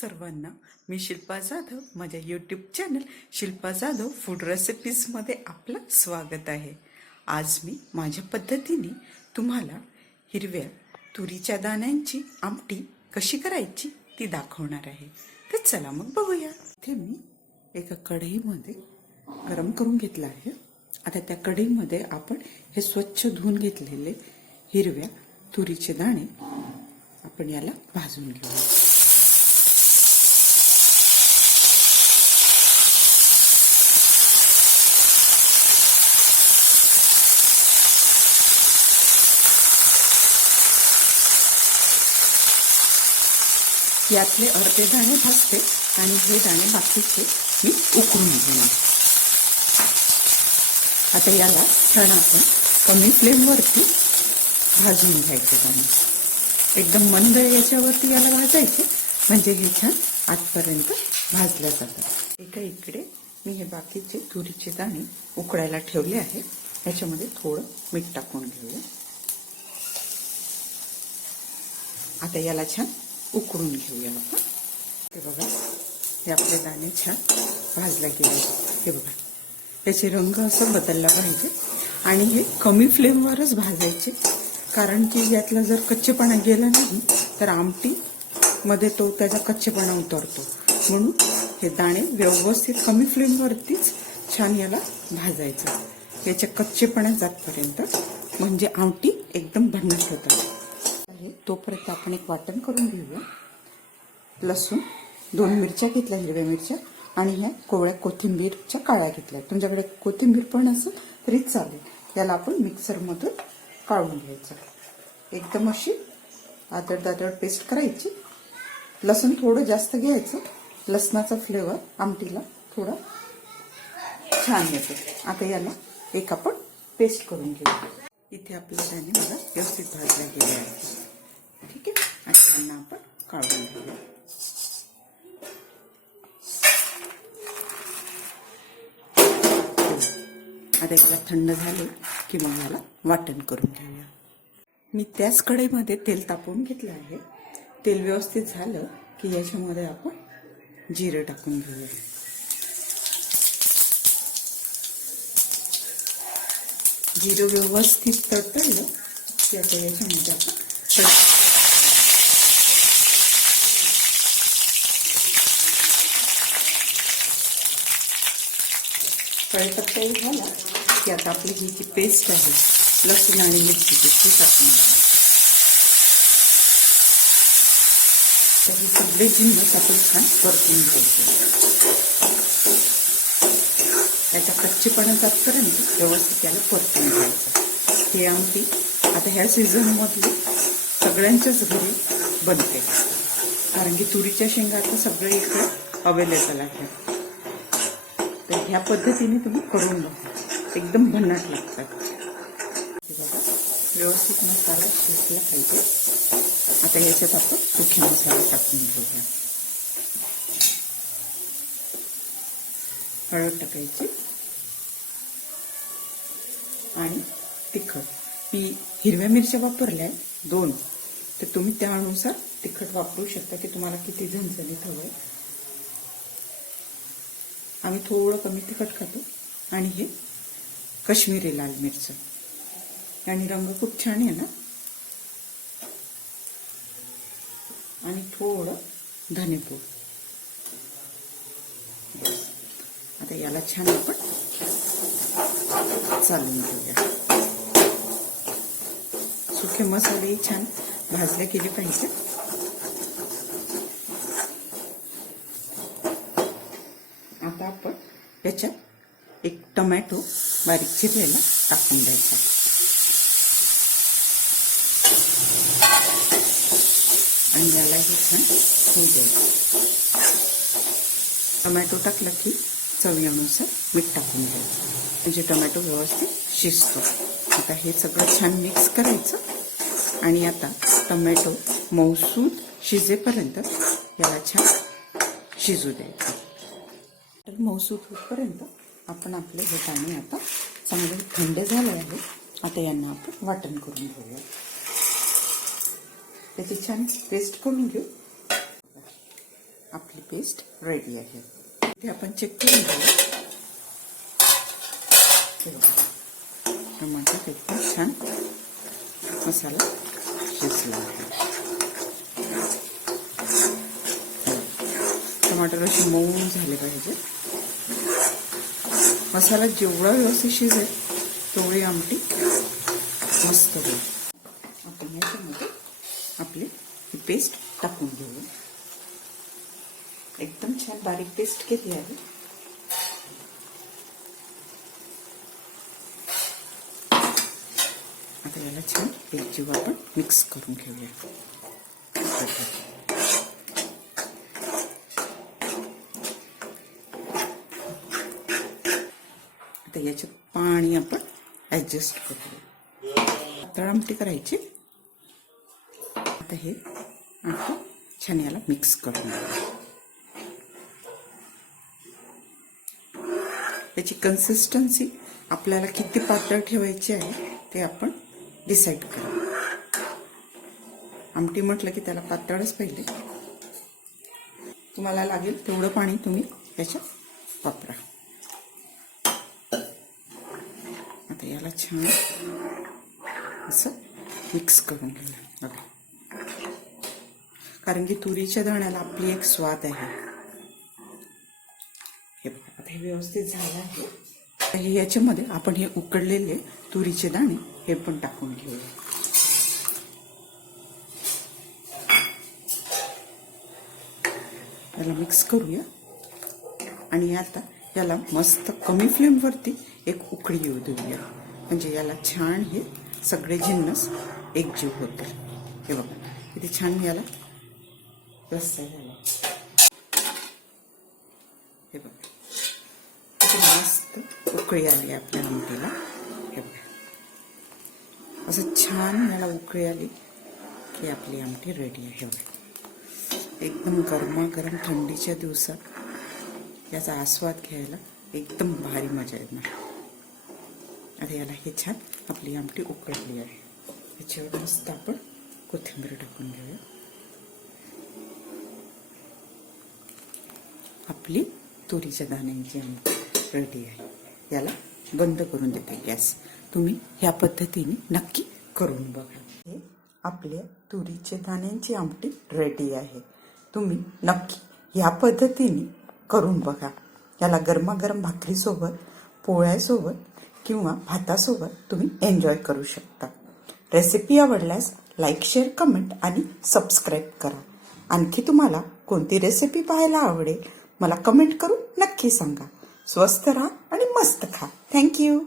सर्वांना मी शिल्पा जाधव माझ्या YouTube channel Shilpa Jadhav food रेसिपीजमध्ये आपलं स्वागत आहे. आज मी माझ्या पद्धतीने तुम्हाला हिरव्या तुरीच्या दाण्यांची आमटी कशी करायची ती दाखवणार आहे. तर चला मग बघूया. इथे मी एका कढईमध्ये गरम करून घेतलं आहे. आता त्या कढईमध्ये आपण हे स्वच्छ धुवून घेतलेले हिरव्या तुरीचे दाणे आपण याला भाजून घेऊया. यातले अर्धे दाणे भाजते आणि हे दाणे बाकीचे मी उकळून घेणार. आता याला छान आपण कमी फ्लेमवरती भाजून घ्यायचे दाणे. एकदम मंद याच्यावरती याला भाजायचे म्हणजे हे छान आजपर्यंत भाजल्या जातात. एका इकडे मी हे बाकीचे तुरीचे दाणे उकळायला ठेवले आहे याच्यामध्ये थोडं मीठ टाकून घेऊया. आता याला छान उकळून घेऊया आपण. हे बघा हे आपले दाणे छान भाजले गेले हे बघा त्याचे रंग असं बदलला पाहिजे. आणि हे कमी फ्लेमवरच भाजायचे. कारण की यातला जर कच्चेपणा गेला नाही तर आमटी मध्ये तो त्याचा कच्चेपणा उतरतो. म्हणून हे दाणे व्यवस्थित कमी फ्लेमवरतीच छान याला भाजायचं. याच्या कच्चेपणा जातपर्यंत म्हणजे आमटी एकदम भन्नाट होतात. झाले तोपर्यंत आपण एक वाटण करून घेऊया. लसूण दोन मिरच्या घेतल्या हिरव्या मिरच्या आणि ह्या कोवळ्या कोथिंबीरच्या काळ्या घेतल्या. तुमच्याकडे कोथिंबीर पण असेल तरी चालेल. याला आपण मिक्सरमधून काढून घ्यायचं. एकदम अशी आदळ दादळ पेस्ट करायची. लसूण थोडं जास्त घ्यायचं. लसणाचा फ्लेवर आमटीला थोडा छान येतो. आता याला एक आपण पेस्ट करून घेऊ. इथे आपल्या त्याने मला व्यवस्थित भाजल्या गेल्या आहेत ठीक आहे? आणि यांना आपण काढून घेऊया. आता याला थंड झाले की मग याला वाटण करून घेऊया. मी त्याच कढईमध्ये तेल तापवून घेतलं आहे. तेल व्यवस्थित झालं की याच्यामध्ये आपण जिरं टाकून घेऊया. जिरं व्यवस्थित तडतडलं की आता याच्यामध्ये आपण तडका झाला की आता आपली ही जी पेस्ट आहे लसूण आणि मिरचीची ती टाकून तर ही सगळे जिन्नस आपण छान परतून घ्यायचे. त्याचा कच्चेपणा जातपर्यंत व्यवस्थित त्याला परतून घ्यायचं. हे आमटी आता ह्या सीझनमधली सगळ्यांच्याच घरी बनते. कारण की तुरीच्या शेंगा आता सगळे इकडे अवेलेबल आहे तर ह्या पद्धतीने तुम्ही करून बघा. एकदम भन्नाट लागतात. बघा व्यवस्थित मसाला शिजला पाहिजे. आता याच्यात आपण सुखे मसाला टाकून घेऊया. हळद टाकायची. आणि तिखट. मी हिरव्या मिरच्या वापरल्या दोन. तर तुम्ही त्यानुसार तिखट वापरू शकता की तुम्हाला किती झणझणीत हवंय. आम्ही थोडं कमी तिखट खातो. आणि हे कश्मीरी लाल मिरच. आणि रंग खूप छान आहे ना? आणि थोडं धनेपूड. आता याला छान आपण चालून घेऊया. सुखे मसालेही छान भाजले गेले पाहिजे आता आपण याच्यात एक टमॅटो बारीक चिरलेला टाकून द्यायचा. आणि यालाही छान होऊ द्यायचं. टमॅटो टाकला की चवीनुसार मीठ टाकून द्यायचं. म्हणजे टमॅटो व्यवस्थित शिजतो. आता हे सगळं छान मिक्स करायचं. आणि आता टमॅटो मौसूद शिजेपर्यंत याला छान शिजू द्यायचं. मऊसूत होईपर्यंत आपण आपले हे पाणी आता चांगले थंड झाले आहे. आता यांना आपण वाटण करून घेऊया. त्याची छान पेस्ट करून घेऊ. आपली पेस्ट रेडी आहे. ते आपण चेक करून घेऊ. टमाटर एकदम छान मसाला शिजला आहे. टमाटर असे मऊ झाले पाहिजे. मसाला जेवढा व्यवस्थित शिजेल तेवढी आमटी मस्त होईल. आपण याच्यामध्ये आपली ही पेस्ट टाकून घेऊ. एकदम छान बारीक पेस्ट केली आहे. आता याला छान एकजीव आपण मिक्स करून घेऊया. आता याच्यात पाणी आपण ॲडजस्ट करू. पातळ आमटी करायची. आता हे आपण छान याला मिक्स करून त्याची कन्सिस्टन्सी आपल्याला किती पातळ ठेवायची आहे ते आपण डिसाईड करू. आमटी म्हटलं की त्याला पातळच पाहिजे. तुम्हाला लागेल तेवढं पाणी तुम्ही याच्यात वापरा. आता याला छान असं मिक्स करून घेऊया. बघा. कारण की तुरीच्या दाण्याला आपली एक स्वाद आहे. हे बघा आता हे व्यवस्थित झालं आहे. हे याच्यामध्ये आपण हे उकडलेले तुरीचे दाणे हे पण टाकून घेऊया. याला मिक्स करूया. आणि आता याला मस्त कमी फ्लेमवरती एक उकळी येऊ देऊया. म्हणजे याला छान हे सगळे जिन्नस एकजीव होतील. हे बघा किती छान याला रस्सा झाला. हे बघा किती मस्त उकळी आली आपल्या आमटीला. हे बघा असं छान याला उकळी आली की आपली आमटी रेडी आहे. बघा एकदम गरमागरम थंडीच्या दिवसात याचा आस्वाद घ्यायला एकदम भारी मजा येणार. आता याला हे छान. आपली आमटी उकळली आहे. याच्यावर मस्त आपण कोथिंबीर टाकून घेऊया. आपली तुरीच्या दाण्यांची आमटी रेडी आहे. याला बंद करून देते गॅस. तुम्ही ह्या पद्धतीने नक्की करून बघा. हे आपल्या तुरीच्या दाण्यांची आमटी रेडी आहे. तुम्ही नक्की ह्या पद्धतीने करून बघा. याला गरमागरम भाकरीसोबत पोळ्यासोबत किंवा भातासोबत तुम्ही एन्जॉय करू शकता. रेसिपी आवडल्यास लाईक शेअर कमेंट आणि सबस्क्राईब करा. आणखी तुम्हाला कोणती रेसिपी पाहायला आवडेल मला कमेंट करून नक्की सांगा. स्वस्त राहा आणि मस्त खा. थँक्यू